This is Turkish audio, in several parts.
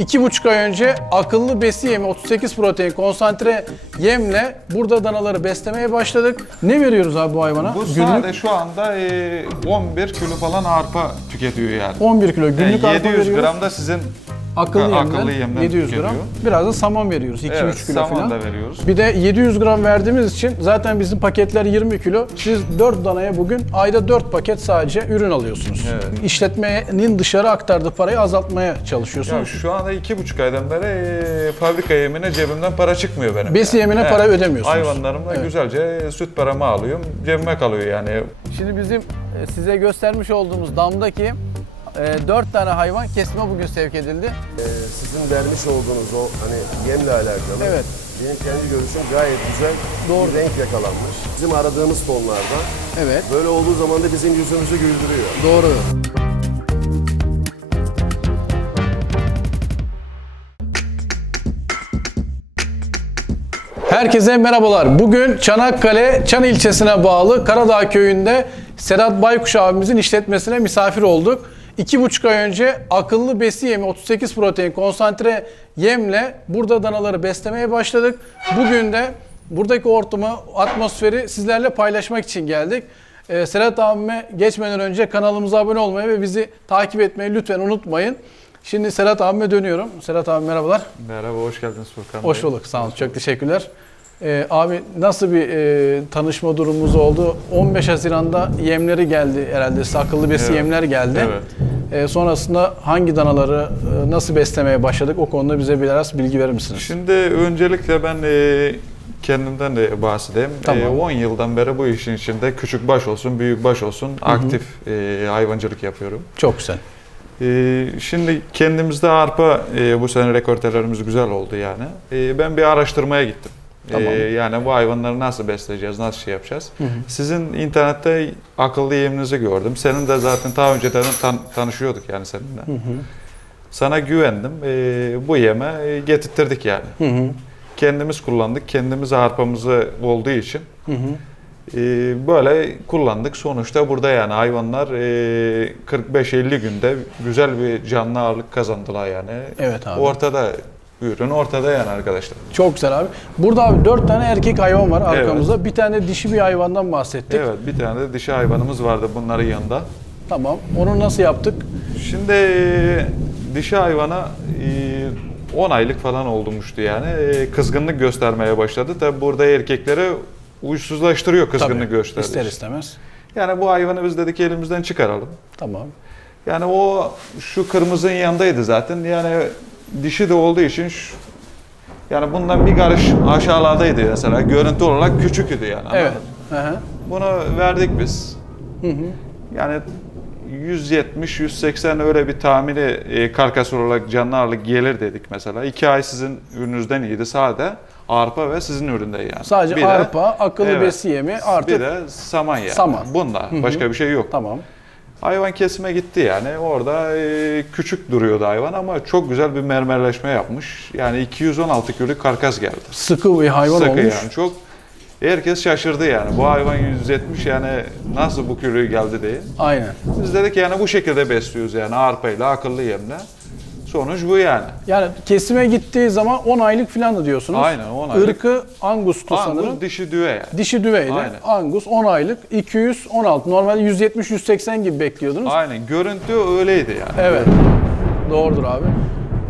2,5 ay önce akıllı besi yemi 38 protein konsantre yemle burada danaları beslemeye başladık. Ne veriyoruz abi bu hayvana? Bu günlük sade şu anda e, 11 kilo falan arpa tüketiyor yani. 11 kilo Yani günlük arpa 700 veriyoruz. gram da sizin akıllı, Ha, yemden, akıllı yemden 700 gram. tüketiyor. Biraz da saman veriyoruz 2-3 evet, kilo saman falan. da veriyoruz. Bir de 700 gram verdiğimiz için zaten bizim paketler 20 kilo. Siz 4 danaya bugün ayda 4 paket sadece ürün alıyorsunuz. Evet. İşletmenin dışarı aktardığı parayı azaltmaya Ya çalışıyorsunuz. şu anda iki buçuk aydan beri e, fabrika yemine cebimden para çıkmıyor benim. Besi yemine para ödemiyorsunuz. Hayvanlarımla Evet. güzelce süt paramı alıyorum. Cebime kalıyor yani. Şimdi bizim e, size göstermiş olduğumuz damdaki 4 tane hayvan kesme bugün sevk edildi. Ee, sizin vermiş olduğunuz o hani yemle alakalı. Evet. Benim kendi görüşüm gayet güzel Doğru. bir renk yakalanmış. Bizim aradığımız tonlardan. Evet. Böyle olduğu zaman da bizim yüzümüzü güldürüyor. Doğru. Herkese merhabalar. Bugün Çanakkale Çan ilçesine bağlı Karadağ köyünde Sedat Baykuş abimizin işletmesine misafir olduk. İki buçuk ay önce akıllı besi yemi 38 protein konsantre yemle burada danaları beslemeye başladık. Bugün de buradaki ortamı, atmosferi sizlerle paylaşmak için geldik. Ee, Serhat abime geçmeden önce kanalımıza abone olmayı ve bizi takip etmeyi lütfen unutmayın. Şimdi Serhat abime dönüyorum. Serhat abi merhabalar. Merhaba, hoş geldiniz Furkan Hoş bulduk. Sağ olun. Çok teşekkürler. Ee, abi nasıl bir e, tanışma durumumuz oldu? 15 Haziran'da yemleri geldi herhalde. Size akıllı besi Evet. yemler geldi. Evet. Ee, sonrasında hangi danaları e, nasıl beslemeye başladık? O konuda bize biraz bilgi verir misiniz? Şimdi öncelikle ben e, kendimden de bahsedeyim. Tamam. E, 10 yıldan beri bu işin içinde küçük baş olsun, büyük baş olsun aktif e, hayvancılık yapıyorum. Çok güzel. E, şimdi kendimizde arpa e, bu sene rekortelerimiz güzel oldu yani. E, ben bir araştırmaya gittim. E, Tamam. yani bu hayvanları nasıl besleyeceğiz, nasıl şey yapacağız? Sizin internette akıllı yeminizi gördüm. Senin de zaten daha önceden tan- tanışıyorduk yani seninle. Sana güvendim. E, bu yeme e, getirttirdik yani. Hı hı. Kendimiz kullandık. Kendimiz arpamızı olduğu için Hı hı. e, böyle kullandık. Sonuçta burada yani hayvanlar e, 45-50 günde güzel bir canlı ağırlık kazandılar yani. Evet abi. Ortada ürün ortada yani arkadaşlar. Çok güzel abi. Burada abi 4 tane erkek hayvan var arkamızda. Bir tane dişi bir hayvandan bahsettik. Evet bir tane de dişi hayvanımız vardı bunların yanında. Tamam. Onu nasıl yaptık? Şimdi e, dişi hayvana e, 10 aylık falan olmuştu yani. E, kızgınlık göstermeye başladı. Tabi burada erkekleri uysuzlaştırıyor kızgınlık Tabii, ister için. istemez. Yani bu hayvanı biz dedik elimizden çıkaralım. Tamam. Yani o şu kırmızının yanındaydı zaten. Yani dişi de olduğu için şu- yani bundan bir karış aşağılardaydı mesela. Görüntü olarak küçüktü yani. anladın Evet. mı? Bunu verdik biz. Hı hı. Yani 170-180 öyle bir tahmini e, karkas olarak canlı ağırlık gelir dedik mesela. İki ay sizin ürününüzden iyiydi sade. Arpa ve sizin üründe yani. Sadece Bir de- arpa, akıllı Evet. besi yemi artık Bir de saman yani. Saman. Bunda. Başka bir şey yok. tamam. Hayvan kesime gitti yani. Orada e, küçük duruyordu hayvan ama çok güzel bir mermerleşme yapmış. Yani 216 kilo karkas geldi. Sıkı bir hayvan Sıkı olmuş. yani çok. Herkes şaşırdı yani. Bu hayvan 170 yani nasıl bu kiloyu geldi diye. Aynen. Biz dedik yani bu şekilde besliyoruz yani arpayla, akıllı yemle. Sonuç bu yani. Yani kesime gittiği zaman 10 aylık falan diyorsunuz. Aynen, 10 aylık. Irkı Angus'tu Angus sanırım. dişi düve yani. Dişi düveydi. Aynen. Angus 10 aylık. 216. Normalde 170-180 gibi bekliyordunuz. Aynen. Görüntü öyleydi yani. Evet. Doğrudur abi.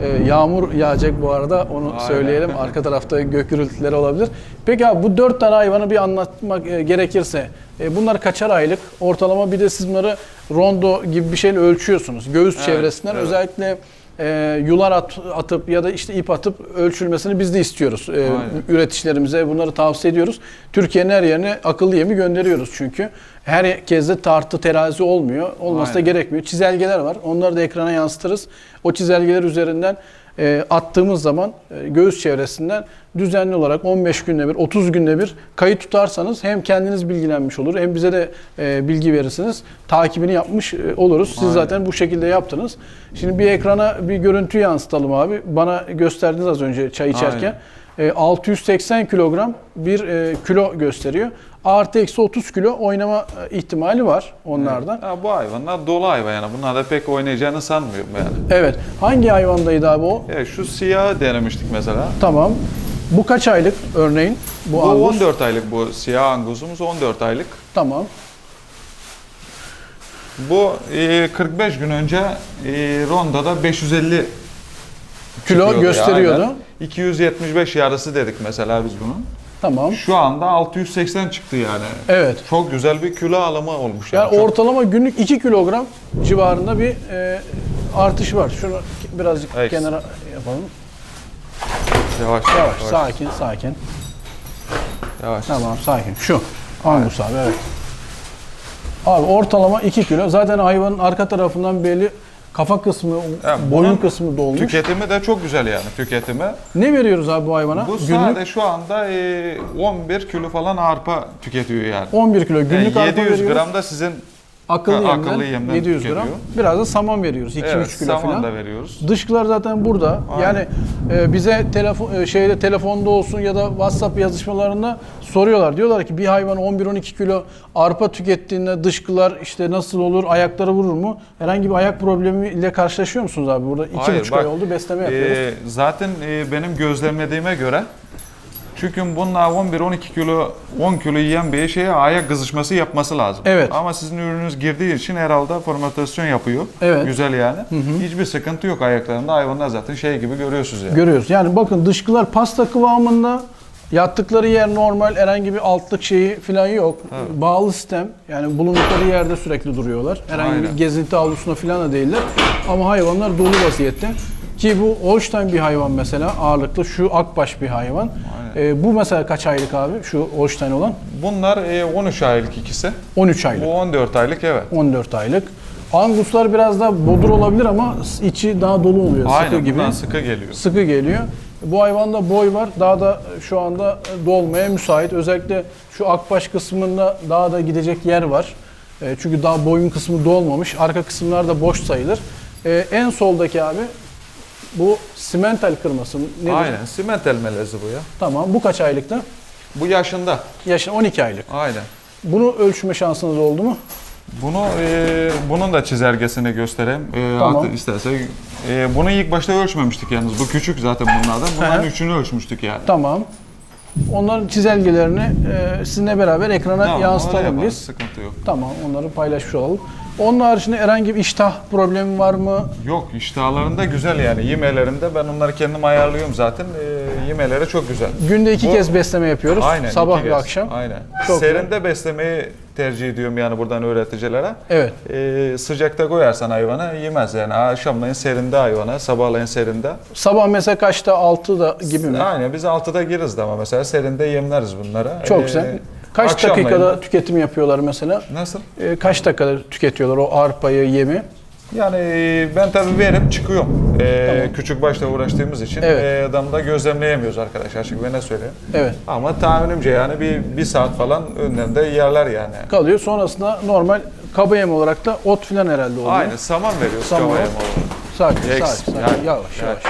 Ee, yağmur yağacak bu arada onu Aynen. söyleyelim. Arka tarafta gök gürültüleri olabilir. Peki abi bu dört tane hayvanı bir anlatmak e, gerekirse e, bunlar kaçar aylık? Ortalama bir de siz bunları rondo gibi bir şeyle ölçüyorsunuz. Göğüs Evet, çevresinden evet. özellikle e, yular at, atıp ya da işte ip atıp ölçülmesini biz de istiyoruz. E, üreticilerimize bunları tavsiye ediyoruz. Türkiye'nin her yerine akıllı yemi gönderiyoruz çünkü. Herkeste tartı terazi olmuyor. Olması da Aynen. gerekmiyor. Çizelgeler var. Onları da ekrana yansıtırız. O çizelgeler üzerinden e, attığımız zaman e, göğüs çevresinden düzenli olarak 15 günde bir, 30 günde bir kayıt tutarsanız hem kendiniz bilgilenmiş olur hem bize de e, bilgi verirsiniz. Takibini yapmış e, oluruz. Siz Aynen. zaten bu şekilde yaptınız. Şimdi bir ekrana bir görüntü yansıtalım abi. Bana gösterdiniz az önce çay içerken. Aynen. E, 680 kilogram bir e, kilo gösteriyor. Artı eksi 30 kilo oynama e, ihtimali var onlarda. Ha, bu hayvanlar dolu hayvan yani. Bunlarla pek oynayacağını sanmıyorum yani. Evet. Hangi hayvandaydı abi o? Evet, şu siyahı denemiştik mesela. Tamam. Bu kaç aylık örneğin? Bu, Bu angus. 14 aylık bu siyah angusumuz 14 aylık. Tamam. Bu e, 45 gün önce e, Ronda'da 550 Kilo gösteriyordu. aynen. 275 yarısı dedik mesela biz bunun. Tamam. Şu anda 680 çıktı yani. Evet. Çok güzel bir kilo alımı olmuş. Yani Çok- ortalama günlük 2 kilogram civarında bir e, artış var. Şunu birazcık Evet. kenara yapalım. yavaş, Yavaş, sakin, sakin. yavaş. Tamam, sakin. Şu. Angus abi, evet. Abi ortalama 2 kilo. Zaten hayvanın arka tarafından belli kafa kısmı, Ya boyun bunun kısmı dolmuş. Tüketimi de çok güzel yani tüketimi. Ne veriyoruz abi bu hayvana? Bu günlük sade şu anda e, 11 kilo falan arpa tüketiyor yani. 11 kilo günlük Yani arpa 700 veriyoruz. gram da sizin akıllı, Ha, yemden, akıllı yemden 700 gram. tüketiyor. Biraz da saman veriyoruz 2-3 evet, kilo saman falan. da veriyoruz. Dışkılar zaten burada. Aynen. Yani e, bize telefon e, şeyde telefonda olsun ya da WhatsApp yazışmalarında soruyorlar. Diyorlar ki bir hayvan 11-12 kilo arpa tükettiğinde dışkılar işte nasıl olur, ayakları vurur mu? Herhangi bir ayak problemiyle karşılaşıyor musunuz abi? Burada 2,5 Hayır, ay oldu besleme yapıyoruz. e, zaten e, benim gözlemlediğime göre çünkü bunlar 11-12 kilo 10 kilo yiyen bir şeye ayak kızışması yapması lazım. Evet. Ama sizin ürününüz girdiği için herhalde formatasyon yapıyor. Evet. Güzel yani. Hiçbir sıkıntı yok ayaklarında. Hayvanlar zaten şey gibi görüyorsunuz yani. Görüyoruz. Yani bakın dışkılar pasta kıvamında yattıkları yer normal herhangi bir altlık şeyi falan yok. Bağlı sistem yani bulundukları yerde sürekli duruyorlar. Herhangi bir Aynen. gezinti avlusuna falan da değiller. Ama hayvanlar dolu vaziyette. Ki bu Holstein bir hayvan mesela ağırlıklı. Şu akbaş bir hayvan. Ee, bu mesela kaç aylık abi? Şu Holstein olan? Bunlar e, 13 aylık ikisi. 13 aylık. Bu 14 aylık evet. 14 aylık. Anguslar biraz daha bodur olabilir ama içi daha dolu oluyor. Sıkı Aynen gibi. bundan sıkı geliyor. sıkı geliyor. Bu hayvanda boy var. Daha da şu anda dolmaya müsait. Özellikle şu akbaş kısmında daha da gidecek yer var. E, Çünkü daha boyun kısmı dolmamış. Arka kısımlar da boş sayılır. E, En soldaki abi bu simental kırması. Nedir? Aynen. Simentel melezi bu ya. Tamam. Bu kaç aylıkta? Bu yaşında. Yaşı 12 aylık. Aynen. Bunu ölçme şansınız oldu mu? Bunu e, bunun da çizelgesini göstereyim. E, Tamam. isterse. E, bunu ilk başta ölçmemiştik yalnız. Bu küçük zaten bunlardan. Bunların üçünü ölçmüştük yani. Tamam. Onların çizelgelerini e, sizinle beraber ekrana Tamam, yansıtalım biz. Sıkıntı yok. Tamam. Onları paylaşmış olalım. Onun haricinde herhangi bir iştah problemi var mı? Yok iştahlarında güzel yani. Yemelerinde ben onları kendim ayarlıyorum zaten. E, yemeleri çok güzel. Günde iki Bu- kez besleme yapıyoruz. Aynen. Sabah iki ve kez. akşam. Aynen. Çok Serinde beslemeyi tercih ediyorum yani buradan öğreticilere. Evet. E, sıcakta koyarsan hayvana yemez yani. Akşamleyin serinde hayvana, sabahleyin serinde. Sabah mesela kaçta? 6'da gibi mi? Aynen biz 6'da gireriz de ama mesela serinde yemleriz bunlara. Çok Ee, güzel. Kaç akşamleyin- dakikada tüketim yapıyorlar mesela? Nasıl? Ee, kaç dakikada tüketiyorlar o arpayı, yemi? Yani e, ben tabii verip çıkıyorum. Ee, Tamam. Küçük başta uğraştığımız için Evet. e, adamı da gözlemleyemiyoruz arkadaşlar. Açık ve ne söyleyeyim. Evet. Ama tahminimce yani bir, bir saat falan önlerinde yerler yani. Kalıyor. Sonrasında normal kaba yem olarak da ot filan herhalde oluyor. Aynı saman veriyoruz Saman. kavaya olarak. Sakin, sakin, sakin. yani- yavaş, yani- yavaş, yavaş.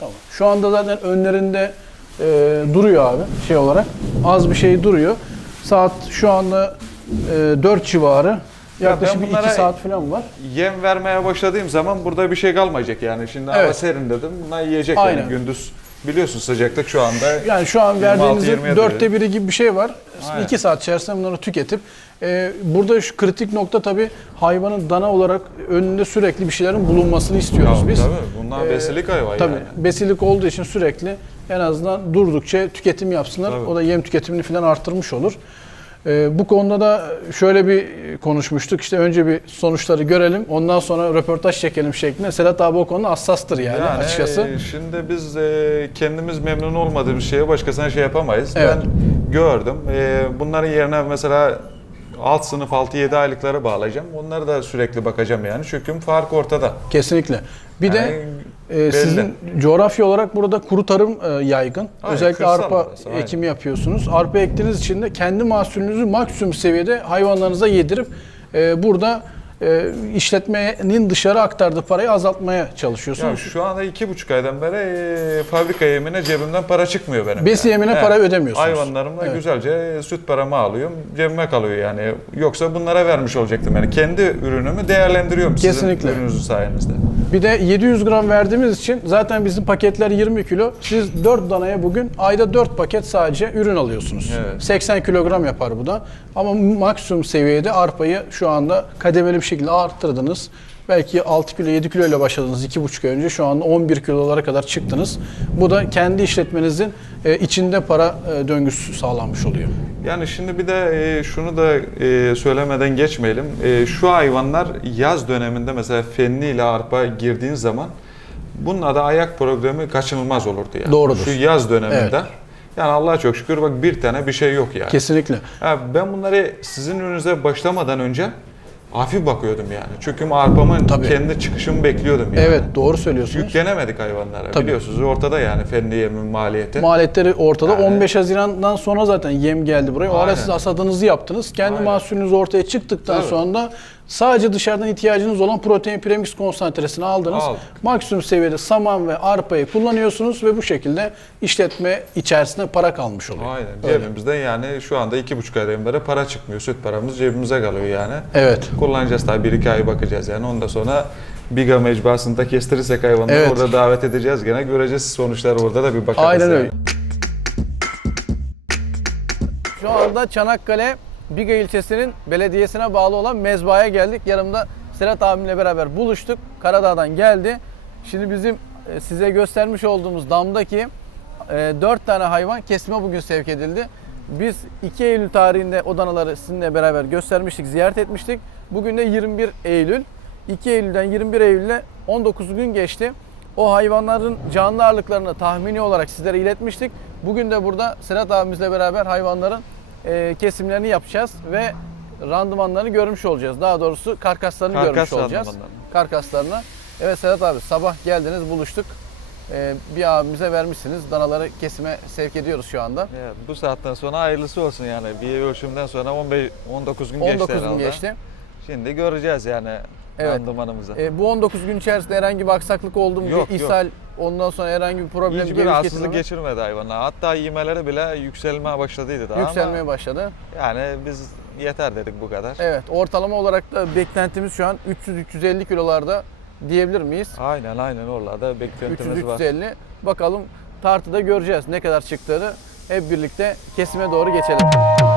Tamam. Şu anda zaten önlerinde e, duruyor abi şey olarak. Az bir şey duruyor. Saat şu anda e, 4 civarı. Yaklaşık ben bir bunlara- 2 saat falan var. Yem vermeye başladığım zaman burada bir şey kalmayacak yani. Şimdi hava Evet. serin dedim. Bunlar yiyecek Aynen. yani gündüz. Biliyorsun sıcaklık şu anda. Yani şu an 26-27 verdiğinizin dörtte biri gibi bir şey var. Aynen. 2 saat içerisinde bunları tüketip e, burada şu kritik nokta tabii hayvanın dana olarak önünde sürekli bir şeylerin bulunmasını istiyoruz Ya, biz. Tabii bunlar Ee, besilik hayvan Tabii yani. besilik olduğu için sürekli en azından durdukça tüketim yapsınlar. Tabii. O da yem tüketimini falan arttırmış olur. Ee, bu konuda da şöyle bir konuşmuştuk. İşte önce bir sonuçları görelim. Ondan sonra röportaj çekelim şeklinde. Sedat abi o konuda hassastır yani, Yani açıkçası. e, şimdi biz e, kendimiz memnun olmadığımız şeye başkasına şey yapamayız. Evet. Ben gördüm. E, bunların yerine mesela alt sınıf 6-7 aylıkları bağlayacağım. Onları da sürekli bakacağım yani. Çünkü fark ortada. Kesinlikle. Bir de Yani e, belli. sizin coğrafya olarak burada kuru tarım e, yaygın. Aynen, Özellikle kırsal arpa burası, aynen. ekimi yapıyorsunuz. Arpa ektiğiniz için de kendi mahsulünüzü maksimum seviyede hayvanlarınıza yedirip e, burada e, işletmenin dışarı aktardığı parayı azaltmaya Ya çalışıyorsunuz. şu anda iki buçuk aydan beri e, fabrika yemine cebimden para çıkmıyor benim. Besi yemine para ödemiyorsunuz. Hayvanlarımla Evet. güzelce süt paramı alıyorum. Cebime kalıyor yani. Yoksa bunlara vermiş olacaktım yani. Kendi ürünümü değerlendiriyorum Kesinlikle. sizin ürününüzün sayenizde. Bir de 700 gram verdiğimiz için zaten bizim paketler 20 kilo. Siz 4 danaya bugün ayda 4 paket sadece ürün alıyorsunuz. Evet. 80 kilogram yapar bu da. Ama maksimum seviyede arpayı şu anda kademeli bir şekilde arttırdınız. Belki 6 kilo 7 kilo ile başladınız 2,5 ay önce. Şu anda 11 kilolara kadar çıktınız. Bu da kendi işletmenizin e, içinde para e, döngüsü sağlanmış oluyor. Yani şimdi bir de e, şunu da söylemeden geçmeyelim. Şu hayvanlar yaz döneminde mesela fenli ile arpa girdiğin zaman bununla da ayak programı kaçınılmaz olurdu yani. Doğrudur. Şu yaz döneminde. Evet. Yani Allah'a çok şükür bak bir tane bir şey yok yani. Kesinlikle. Ha, ben bunları sizin önünüze başlamadan önce hafif bakıyordum yani. Çünkü arpamın Tabii. kendi çıkışımı bekliyordum yani. Evet doğru söylüyorsunuz. Yüklenemedik hayvanlara. Tabii. Biliyorsunuz ortada yani fenli yemin maliyeti. Maliyetleri ortada. Yani- 15 Haziran'dan sonra zaten yem geldi buraya. O ara siz hasadınızı yaptınız. Kendi Aynen. mahsulünüz ortaya çıktıktan Tabii. sonra sadece dışarıdan ihtiyacınız olan protein premix konsantresini aldınız. Aldık. Maksimum seviyede saman ve arpayı kullanıyorsunuz ve bu şekilde işletme içerisinde para kalmış oluyor. Aynen. Öyle. Cebimizden yani şu anda iki buçuk aydan beri para çıkmıyor. Süt paramız cebimize kalıyor yani. Evet. Kullanacağız tabii bir iki ay bakacağız yani. Ondan sonra Biga mecbasında kestirirsek hayvanları Evet. orada davet edeceğiz gene. Göreceğiz sonuçları orada da bir bakarız. Aynen yani. öyle. Şu anda Çanakkale Biga ilçesinin belediyesine bağlı olan mezbahaya geldik. Yanımda Serhat abimle beraber buluştuk. Karadağ'dan geldi. Şimdi bizim e, size göstermiş olduğumuz damdaki 4 tane hayvan kesime bugün sevk edildi. Biz 2 Eylül tarihinde o danaları sizinle beraber göstermiştik, ziyaret etmiştik. Bugün de 21 Eylül. 2 Eylül'den 21 Eylül'e 19 gün geçti. O hayvanların canlı ağırlıklarını tahmini olarak sizlere iletmiştik. Bugün de burada Serhat abimizle beraber hayvanların e, kesimlerini yapacağız ve randımanlarını görmüş olacağız. Daha doğrusu karkaslarını Karkas görmüş olacağız. Karkaslarını. Evet Serhat abi sabah geldiniz buluştuk. E, bir abimize vermişsiniz. Danaları kesime sevk ediyoruz şu anda. Evet, bu saatten sonra hayırlısı olsun yani. Bir ölçümden sonra 15 19 gün geçti 19 gün herhalde. geçti. Şimdi göreceğiz yani Evet. randımanımızı. E, bu 19 gün içerisinde herhangi bir aksaklık oldu mu? Yok, bir yok. Ondan sonra herhangi bir problem, Hiçbir geviş rahatsızlık getirme mi? geçirmedi hayvanlar. Hatta yemeleri bile yükselmeye başladıydı daha yükselmeye ama başladı. yani biz yeter dedik bu kadar. Evet, ortalama olarak da beklentimiz şu an 300-350 kilolarda diyebilir miyiz? Aynen aynen oralarda beklentimiz var. 300-350. Bakalım tartıda göreceğiz ne kadar çıktığını. Hep birlikte kesime doğru geçelim.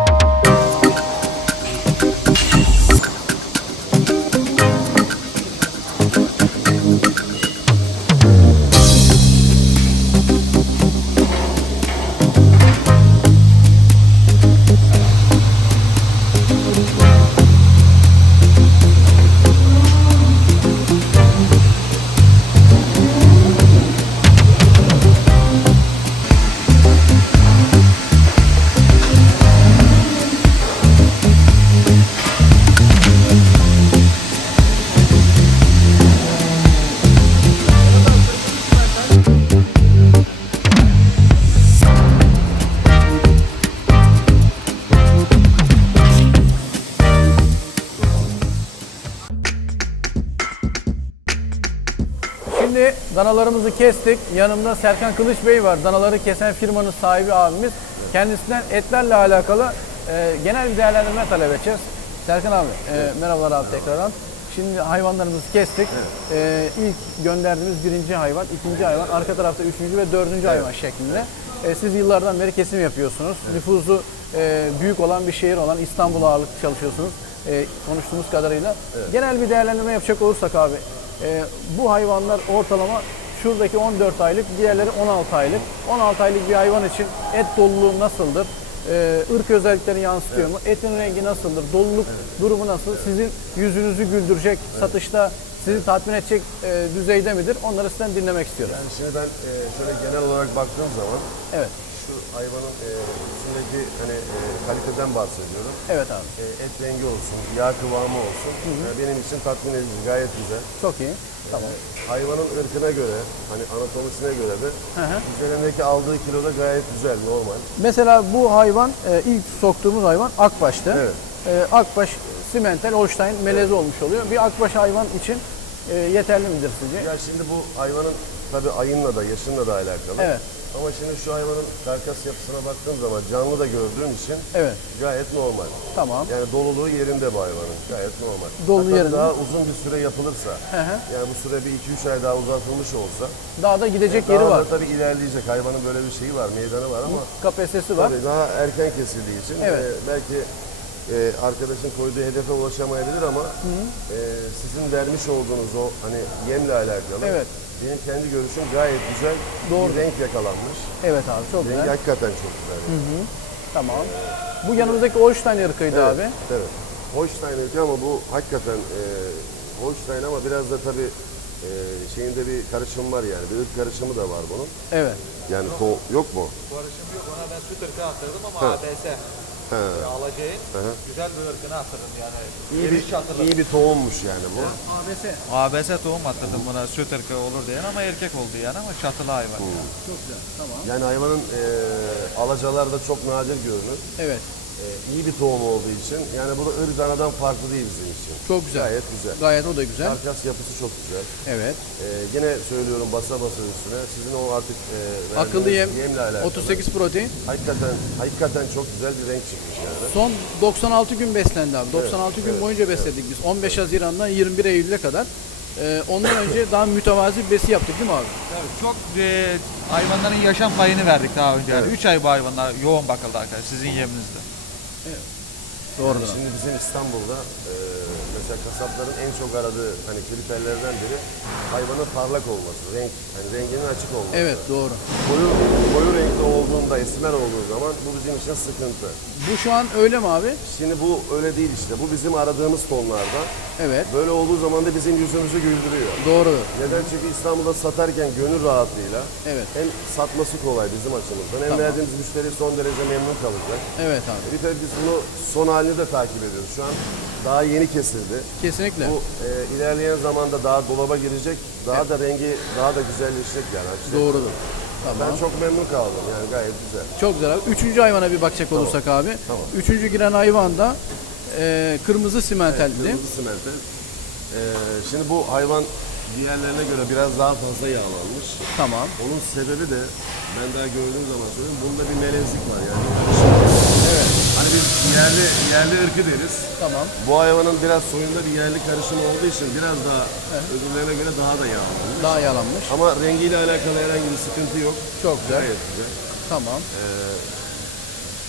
Danalarımızı kestik. Yanımda Serkan Kılıç Bey var. Danaları kesen firmanın sahibi abimiz. Kendisinden etlerle alakalı e, genel bir değerlendirme talep edeceğiz. Serkan abi, e, merhabalar abi tekrardan. Şimdi hayvanlarımızı kestik. E, ilk gönderdiğimiz birinci hayvan, ikinci hayvan, arka tarafta üçüncü ve dördüncü hayvan şeklinde. E, siz yıllardan beri kesim yapıyorsunuz. Nüfuzu e, büyük olan bir şehir olan İstanbul ağırlıklı çalışıyorsunuz. E, konuştuğumuz kadarıyla. Genel bir değerlendirme yapacak olursak abi, e, bu hayvanlar ortalama şuradaki 14 aylık, diğerleri 16 aylık. 16 aylık bir hayvan için et doluluğu nasıldır? E, ırk özelliklerini yansıtıyor mu? Etin rengi nasıldır? Doluluk durumu nasıl? Sizin yüzünüzü güldürecek, satışta sizi tatmin edecek e, düzeyde midir? Onları sizden dinlemek istiyoruz. Yani şimdi ben e, şöyle genel olarak baktığım zaman Evet, şu hayvanın e, üstündeki hani e, kaliteden bahsediyorum. evet abi. E, et rengi olsun, yağ kıvamı olsun. E, benim için tatmin edici, gayet güzel. Çok iyi. Tamam. Hayvanın ırkına göre, hani anatomisine göre de Hı hı. üzerindeki aldığı kilo da gayet güzel, normal. Mesela bu hayvan, e, ilk soktuğumuz hayvan akbaştı. Evet. E, akbaş simental Holstein melezi olmuş oluyor. Bir akbaş hayvan için e, yeterli midir sizce? Ya şimdi bu hayvanın tabii ayınla da yaşınla da alakalı. Evet. Ama şimdi şu hayvanın karkas yapısına baktığım zaman canlı da gördüğüm için Evet. gayet normal. Tamam. Yani doluluğu yerinde bu hayvanın. Gayet normal. Dolu Hatta yerinde. daha uzun bir süre yapılırsa, Hı hı. yani bu süre bir 2-3 ay daha uzatılmış olsa, Daha da gidecek daha yeri da var. tabii ilerleyecek. Hayvanın böyle bir şeyi var, meydanı var ama Kapasitesi var. tabii daha erken kesildiği için Evet. e, belki e, arkadaşın koyduğu hedefe ulaşamayabilir ama e, sizin vermiş olduğunuz o hani yemle alakalı Evet. Benim kendi görüşüm gayet güzel Doğru. bir renk yakalanmış. Evet abi çok Rengi güzel. hakikaten çok güzel. yani. Tamam. Bu yanımızdaki Holstein ırkıydı Evet, abi. Evet. Holstein ırkı ama bu hakikaten e, Holstein ama biraz da tabii e, şeyinde bir karışım var yani. Bir ırk karışımı da var bunun. Evet. Yani to yok mu? Barışım yok ona ben süt ırkı attırdım ama Ha. ABS He. alacağın Hı güzel bir ırkını attırdım yani. İyi bir, çatılı. iyi bir tohummuş yani bu. ABS. ABS tohum attırdım buna süt ırkı olur diye ama erkek oldu yani ama çatılı hayvan. Çok güzel. Tamam. Yani hayvanın e, alacalar da çok nadir görünür. Evet. E, iyi bir tohum olduğu için yani bu da ırk danadan farklı değil bizim için. Çok güzel. Gayet güzel. Gayet o da güzel. Karkas yapısı çok güzel. Evet. E, yine söylüyorum basa basa üstüne. Sizin o artık e, Akıllı yem. yemle alakalı. 38 protein. Hakikaten, hakikaten çok güzel bir renk çıkmış yani. Son 96 gün beslendi abi. 96 gün evet, boyunca besledik biz. 15 Haziran'dan 21 Eylül'e kadar. Ee, ondan önce daha mütevazi bir besi yaptık değil mi abi? Evet, çok e, hayvanların yaşam payını verdik daha önce. 3 ay bu hayvanlar yoğun bakıldı arkadaşlar sizin yeminizde. Doğru. Yani şimdi bizim İstanbul'da e, mesela kasapların en çok aradığı hani kriterlerden biri hayvanın parlak olması, renk, hani renginin açık olması. Evet doğru. Koyu, koyu renkli olduğunda, esmer olduğu zaman bu bizim için sıkıntı. Bu şu an öyle mi abi? Şimdi bu öyle değil işte. Bu bizim aradığımız tonlarda. Evet. Böyle olduğu zaman da bizim yüzümüzü güldürüyor. Doğru. Neden? Çünkü İstanbul'da satarken gönül rahatlığıyla Evet. hem satması kolay bizim açımızdan hem Tamam. verdiğimiz müşteri son derece memnun kalacak. Evet abi. Bir tabii biz bunu son halini de takip ediyoruz. Şu an daha yeni kesildi. Kesinlikle. Bu e, ilerleyen zamanda daha dolaba girecek, daha da rengi daha da güzelleşecek yani. İşte Doğrudur. Tamam. Ben çok memnun kaldım yani gayet güzel. Çok güzel abi. Üçüncü hayvana bir bakacak olursak abi. Tamam. Üçüncü giren hayvan da e, kırmızı simenteldi. Kırmızı simental. E, şimdi bu hayvan diğerlerine göre biraz daha fazla yağlanmış. Tamam. Onun sebebi de ben daha gördüğüm zaman söyleyeyim bunda bir melezlik var yani. Evet. Hani biz yerli yerli ırkı deriz. Tamam. Bu hayvanın biraz soyunda bir yerli karışımı olduğu için biraz daha öbürlerine göre daha da yağlanmış. Daha yalanmış. Ama rengiyle alakalı herhangi bir sıkıntı yok. Çok güzel. Gayet güzel. Tamam.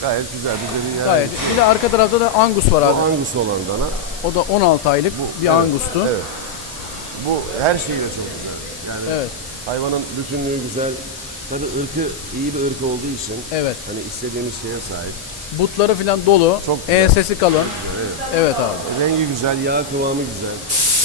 Gayet güzel. Bize bir yer Gayet. Bir de arka tarafta da Angus var Bu abi. hangisi olan dana? O da 16 aylık bir Evet, Angus'tu. Evet. Bu her şeyiyle çok güzel. Yani Evet. hayvanın bütünlüğü güzel. Tabii ırkı iyi bir ırk olduğu için Evet. hani istediğimiz şeye sahip. Butları falan dolu. Çok güzel. Ensesi kalın. Evet abi. Rengi güzel, yağ kıvamı güzel.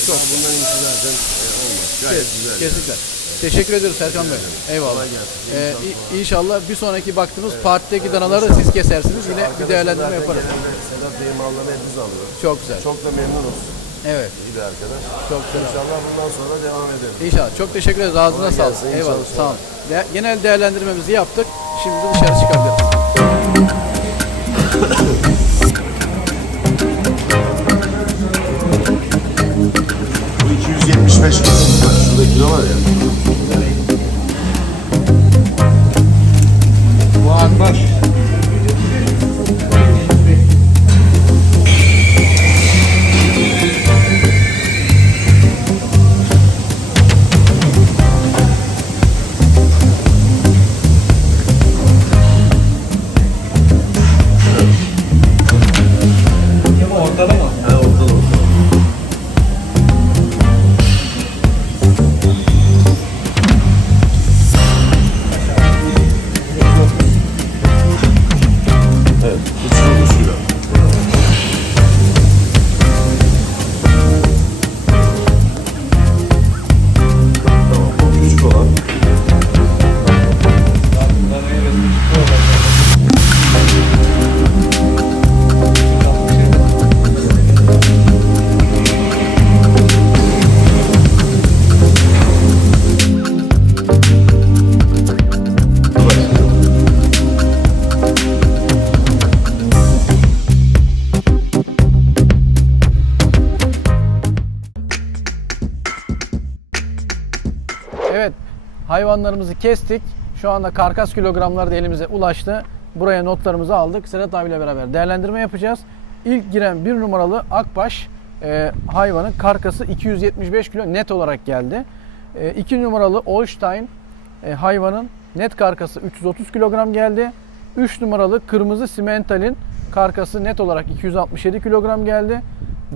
Çok. bundan iyisi zaten e, olmaz. Gayet güzel. Kesinlikle. Teşekkür ederiz Serkan Bey. Eyvallah. Kolay gelsin. Ee, i- inşallah bir sonraki baktığımız partideki danaları da siz kesersiniz. Yine bir değerlendirme yaparız. Sedat Bey'in mallarını hep biz alıyoruz. Çok güzel. Çok da memnunuz. Evet. İyi bir arkadaş. Çok güzel. İnşallah bundan sonra devam ederiz. İnşallah. Çok teşekkür ederiz. Ağzına Kolay sağlık. gelsin, iyi Eyvallah. çalışmalar. Sağ olun. De- genel değerlendirmemizi yaptık. Şimdi dışarı çıkabiliriz. Kilo var ya. Hayvanlarımızı kestik. Şu anda karkas kilogramları da elimize ulaştı. Buraya notlarımızı aldık. Sedat abiyle beraber değerlendirme yapacağız. İlk giren bir numaralı Akbaş e, hayvanın karkası 275 kilo net olarak geldi. E, iki numaralı Holstein e, hayvanın net karkası 330 kilogram geldi. 3 numaralı kırmızı simentalin karkası net olarak 267 kilogram geldi.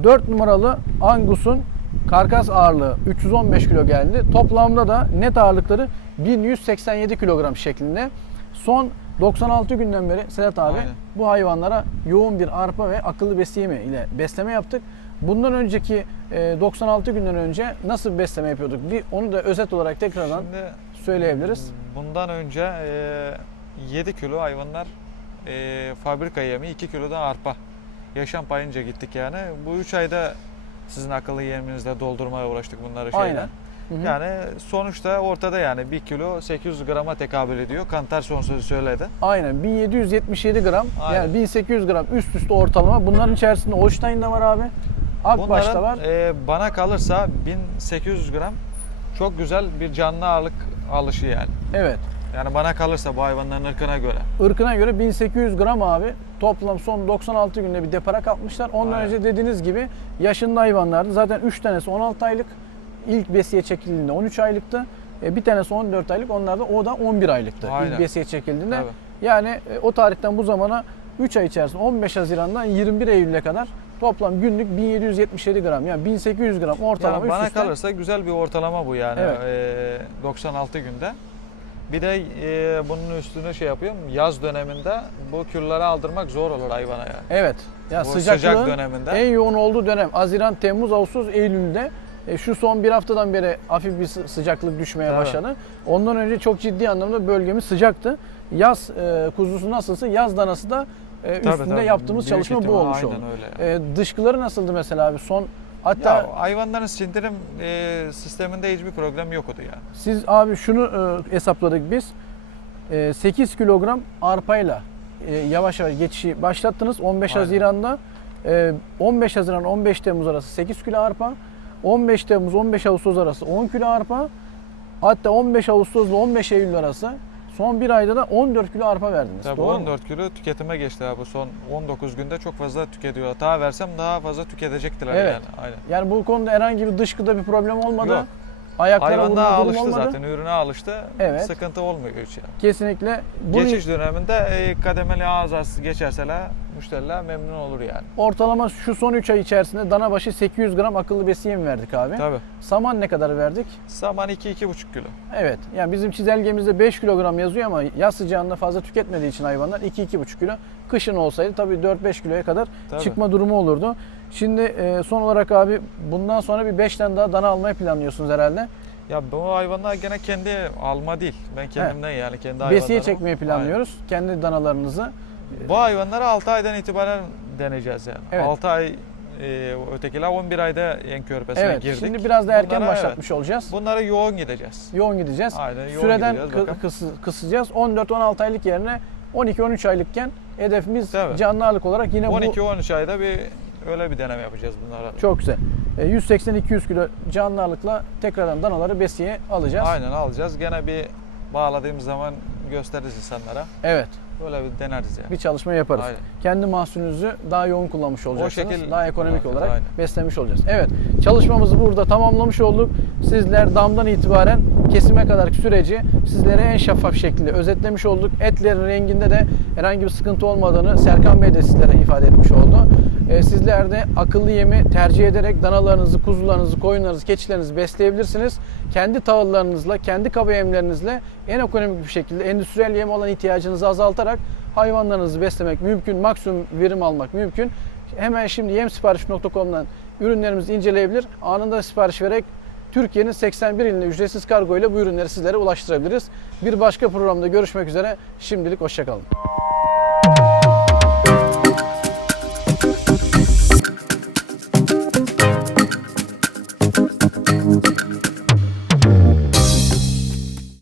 4 numaralı Angus'un karkas ağırlığı 315 kilo geldi. Toplamda da net ağırlıkları 1187 kilogram şeklinde. Son 96 günden beri Sedat abi Aynen. bu hayvanlara yoğun bir arpa ve akıllı besleme ile besleme yaptık. Bundan önceki e, 96 günden önce nasıl bir besleme yapıyorduk? Bir onu da özet olarak tekrardan Şimdi söyleyebiliriz. bundan önce e, 7 kilo hayvanlar e, fabrika yemi, 2 kilo da arpa. Yaşam payınca gittik yani. Bu 3 ayda sizin akıllı yeminizle doldurmaya uğraştık bunları şeyle. Aynen. Hı hı. Yani sonuçta ortada yani 1 kilo 800 grama tekabül ediyor. Kantar son sözü söyledi. Aynen 1777 gram Aynen. yani 1800 gram üst üste ortalama. Bunların içerisinde Holstein de var abi. Akbaş da var. e, bana kalırsa 1800 gram çok güzel bir canlı ağırlık alışı yani. Evet. Yani bana kalırsa bu hayvanların ırkına göre. Irkına göre 1800 gram abi. Toplam son 96 günde bir depara kapmışlar. Ondan Aynen. önce dediğiniz gibi yaşında hayvanlardı. Zaten 3 tanesi 16 aylık. İlk besiye çekildiğinde 13 aylıktı. E, bir tanesi 14 aylık. Onlar da o da 11 aylıktı. Aynen. İlk besiye çekildiğinde. Tabii. Yani e, o tarihten bu zamana 3 ay içerisinde 15 Haziran'dan 21 Eylül'e kadar toplam günlük 1777 gram yani 1800 gram ortalama Yani üst bana üste. kalırsa güzel bir ortalama bu yani Evet. e, 96 günde. Bir de e, bunun üstüne şey yapıyorum. Yaz döneminde bu külleri aldırmak zor olur hayvana yani. Evet. Ya Bu sıcak döneminde. en yoğun olduğu dönem Haziran, Temmuz, Ağustos, Eylül'de. E, şu son bir haftadan beri hafif bir sı- sıcaklık düşmeye Tabii. başladı. Ondan önce çok ciddi anlamda bölgemiz sıcaktı. Yaz e, kuzusu nasılsa yaz danası da e, Tabii, üstünde tabii. yaptığımız Büyük çalışma bu olmuş oldu. öyle. E, dışkıları nasıldı mesela abi son hatta Ya hayvanların sindirim e, sisteminde hiçbir problem yoktu yani. Siz abi şunu e, hesapladık biz. E, 8 kilogram arpayla e, yavaş yavaş geçişi başlattınız 15 Aynen. Haziran'da. E, 15 Haziran 15 Temmuz arası 8 kilo arpa. 15 Temmuz 15 Ağustos arası 10 kilo arpa. Hatta 15 Ağustos ile 15 Eylül arası son bir ayda da 14 kilo arpa verdiniz. Tabii Doğru mu? 14 kilo tüketime geçti abi son 19 günde çok fazla tüketiyor. Daha versem daha fazla tüketecektiler Evet. yani. Aynen. Yani bu konuda herhangi bir dışkıda bir problem olmadı. Yok. Ayaklara Hayvan daha alıştı olmadı. zaten, ürüne alıştı. Evet. Sıkıntı olmuyor hiç yani. Kesinlikle. Bunu Geçiş döneminde kademeli ağız az geçerseler müşteriler memnun olur yani. ortalama şu son 3 ay içerisinde dana başı 800 gram akıllı besi yemi verdik abi. Tabii. Saman ne kadar verdik? Saman 2-2,5 kilo. Evet. Yani bizim çizelgemizde 5 kilogram yazıyor ama yaz sıcağında fazla tüketmediği için hayvanlar 2-2,5 kilo. Kışın olsaydı tabii 4-5 kiloya kadar Tabii. çıkma durumu olurdu. Şimdi e, son olarak abi bundan sonra bir 5 tane daha dana almayı planlıyorsunuz herhalde. Ya bu hayvanlar gene kendi alma değil. Ben kendimden yani kendi hayvanlarımı. Besiye çekmeyi planlıyoruz. Kendi danalarınızı. Bu hayvanları 6 aydan itibaren deneyeceğiz yani. Evet. 6 ay e, ötekiler 11 ayda en körpesine Evet. girdik. Şimdi biraz da erken Bunlara, başlatmış olacağız. Evet, bunları yoğun gideceğiz. Yoğun gideceğiz. Aynen, yoğun Süreden gideceğiz, kı- kısı- kısacağız. 14-16 aylık yerine 12-13 aylıkken hedefimiz Tabii. canlı ağırlık olarak yine bu 12-13 ayda bir öyle bir deneme yapacağız bunlara. Çok güzel. E, 180-200 kilo canlı ağırlıkla tekrardan danaları besiye alacağız. Aynen alacağız. Gene bir bağladığımız zaman gösteririz insanlara. Evet. Böyle bir deneriz yani. Bir çalışma yaparız. Aynen. Kendi mahsulünüzü daha yoğun kullanmış olacaksınız. şekil daha ekonomik olarak aynen. beslemiş olacağız. Evet. Çalışmamızı burada tamamlamış olduk. Sizler damdan itibaren kesime kadarki süreci sizlere en şeffaf şekilde özetlemiş olduk. Etlerin renginde de herhangi bir sıkıntı olmadığını Serkan Bey de sizlere ifade etmiş oldu. Ee, sizler de akıllı yemi tercih ederek danalarınızı, kuzularınızı, koyunlarınızı, keçilerinizi besleyebilirsiniz. Kendi tahıllarınızla, kendi kaba yemlerinizle en ekonomik bir şekilde endüstriyel yem olan ihtiyacınızı azaltarak hayvanlarınızı beslemek mümkün, maksimum verim almak mümkün. Hemen şimdi yemsipariş.com'dan ürünlerimizi inceleyebilir, anında sipariş vererek Türkiye'nin 81 iline ücretsiz kargo ile bu ürünleri sizlere ulaştırabiliriz. Bir başka programda görüşmek üzere. Şimdilik hoşçakalın.